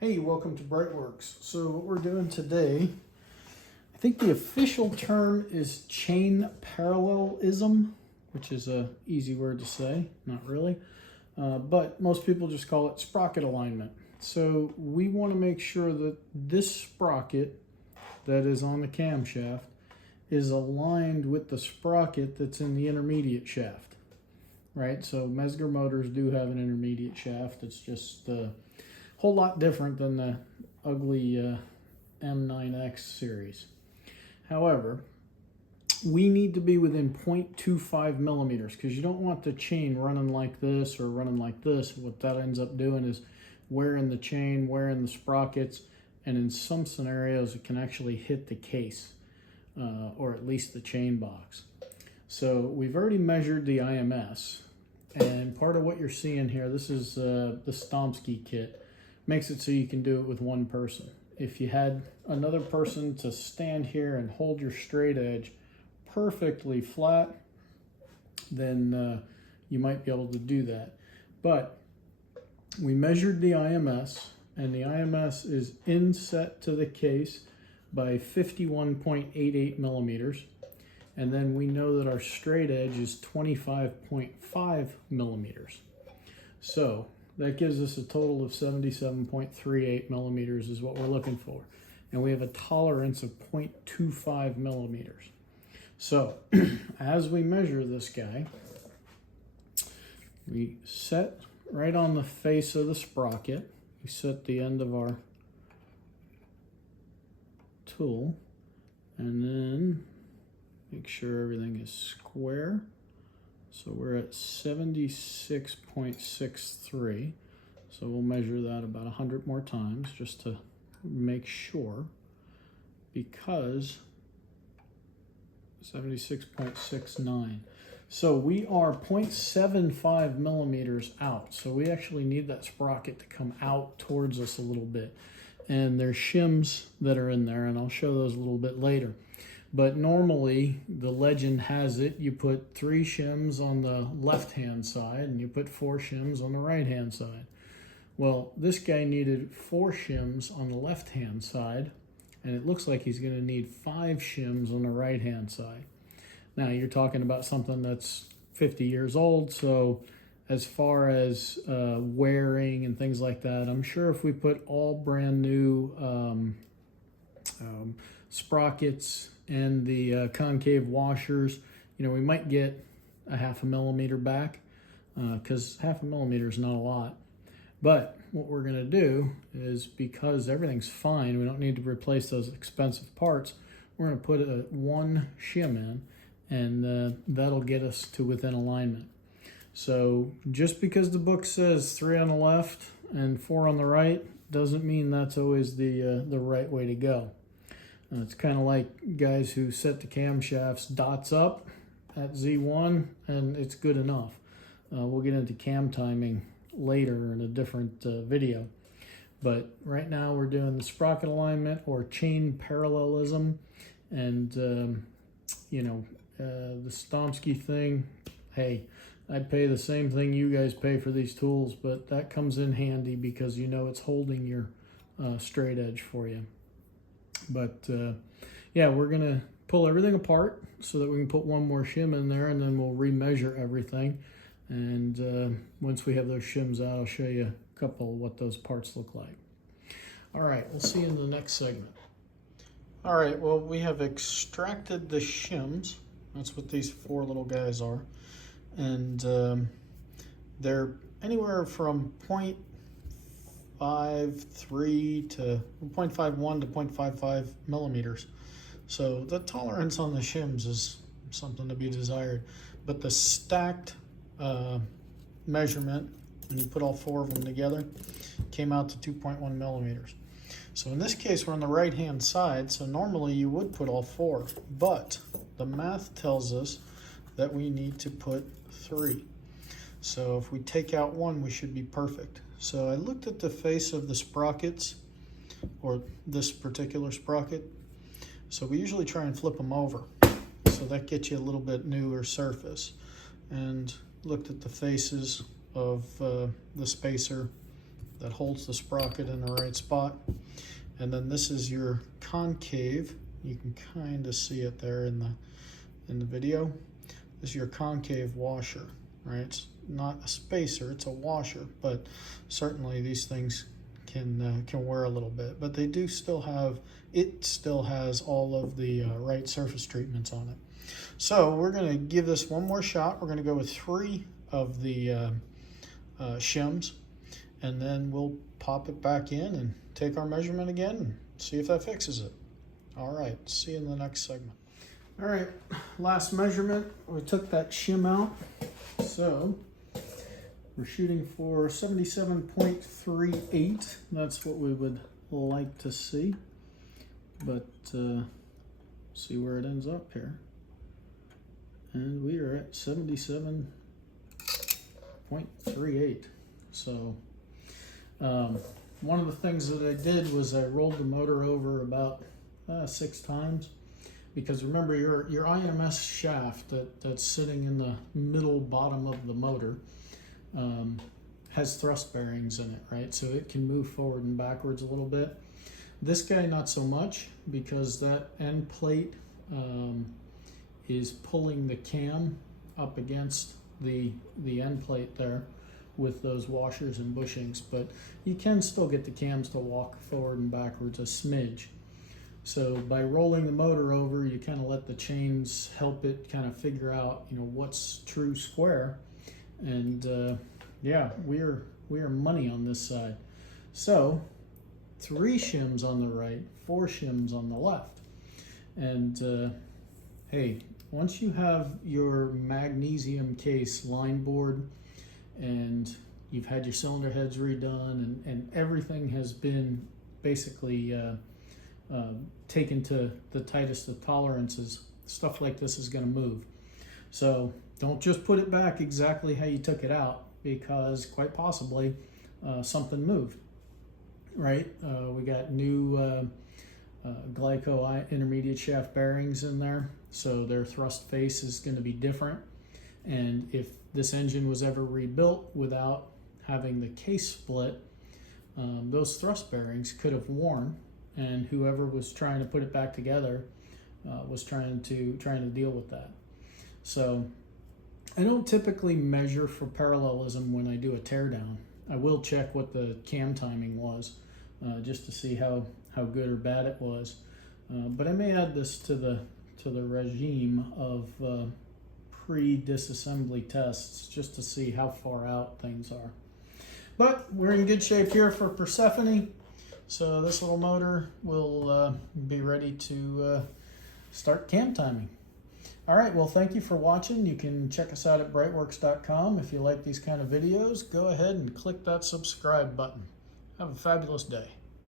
Hey, welcome to BreitWerks. So what we're doing today, I think the official term is chain parallelism, which is a easy word to say, not really, but most people just call it sprocket alignment. So we want to make sure that this sprocket that is on the camshaft is aligned with the sprocket that's in the intermediate shaft, right? So Mesger motors do have an intermediate shaft. It's just whole lot different than the ugly M9X series. However, we need to be within 0.25 millimeters because you don't want the chain running like this or running like this. What that ends up doing is wearing the chain, wearing the sprockets, and in some scenarios it can actually hit the case or at least the chain box. So we've already measured the IMS, and part of what you're seeing here, this is the Stomsky kit. Makes it so you can do it with one person. If you had another person to stand here and hold your straight edge perfectly flat, then you might be able to do that. But we measured the IMS, and the IMS is inset to the case by 51.88 millimeters. And then we know that our straight edge is 25.5 millimeters. So that gives us a total of 77.38 millimeters is what we're looking for. And we have a tolerance of 0.25 millimeters. So as we measure this guy, we set right on the face of the sprocket. We set the end of our tool and then make sure everything is square. So we're at 76.63. So we'll measure that about 100 more times just to make sure, because 76.69. So we are 0.75 millimeters out. So we actually need that sprocket to come out towards us a little bit. And there's shims that are in there, and I'll show those a little bit later. But normally, the legend has it, you put 3 shims on the left-hand side and you put 4 shims on the right-hand side. Well, this guy needed 4 shims on the left-hand side, and it looks like he's going to need 5 shims on the right-hand side. Now, you're talking about something that's 50 years old, so as far as wearing and things like that, I'm sure if we put all brand new sprockets and the concave washers, you know, we might get a 0.5 millimeter back, because 0.5 millimeter is not a lot. But what we're going to do is, because everything's fine, we don't need to replace those expensive parts, we're going to put one shim in, and that'll get us to within alignment. So just because the book says 3 on the left and 4 on the right doesn't mean that's always the right way to go. It's kind of like guys who set the camshafts dots up at Z1 and it's good enough. We'll get into cam timing later in a different video. But right now we're doing the sprocket alignment or chain parallelism. And, you know, the Stomsky thing, hey, I'd pay the same thing you guys pay for these tools, but that comes in handy because you know it's holding your straight edge for you. But yeah, we're gonna pull everything apart so that we can put one more shim in there, and then we'll remeasure everything. And once we have those shims out, I'll show you a couple of what those parts look like. All right, we'll see you in the next segment. All right, well, we have extracted the shims. That's what these 4 little guys are. And they're anywhere from 0.53 to 0.51 to 0.55 millimeters. So the tolerance on the shims is something to be desired. But the stacked measurement, when you put all 4 of them together, came out to 2.1 millimeters. So in this case, we're on the right-hand side, so normally you would put all 4, but the math tells us that we need to put 3. So if we take out 1, we should be perfect. So I looked at the face of the sprockets, or this particular sprocket. So we usually try and flip them over. So that gets you a little bit newer surface. And looked at the faces of the spacer, that holds the sprocket in the right spot. And then this is your concave. You can kind of see it there in the video. This is your concave washer, right? It's not a spacer, it's a washer, but certainly these things can wear a little bit. But they do still have, it still has all of the right surface treatments on it. So we're going to give this one more shot. We're going to go with 3 of the shims, and then we'll pop it back in and take our measurement again and see if that fixes it. All right, see you in the next segment. All right, last measurement, we took that shim out. So we're shooting for 77.38. That's what we would like to see, but see where it ends up here. And we are at 77.38. So one of the things that I did was I rolled the motor over about 6 times, because remember your IMS shaft that's sitting in the middle bottom of the motor has thrust bearings in it, right? So it can move forward and backwards a little bit. This guy not so much, because that end plate is pulling the cam up against the end plate there with those washers and bushings, but you can still get the cams to walk forward and backwards a smidge. So by rolling the motor over, you kind of let the chains help it kind of figure out, you know, what's true square. And yeah, we are money on this side. So 3 shims on the right, 4 shims on the left. And hey, once you have your magnesium case line board and you've had your cylinder heads redone and everything has been basically taken to the tightest of tolerances, stuff like this is going to move. So don't just put it back exactly how you took it out, because quite possibly something moved, right? We got new Glyco intermediate shaft bearings in there, so their thrust face is going to be different. And if this engine was ever rebuilt without having the case split, those thrust bearings could have worn, and whoever was trying to put it back together was trying to deal with that. So I don't typically measure for parallelism when I do a teardown. I will check what the cam timing was, just to see how good or bad it was. But I may add this to the regime of pre-disassembly tests, just to see how far out things are. But we're in good shape here for Persephone. So this little motor will be ready to start cam timing. All right, well, thank you for watching. You can check us out at BreitWerks.com. If you like these kind of videos, go ahead and click that subscribe button. Have a fabulous day.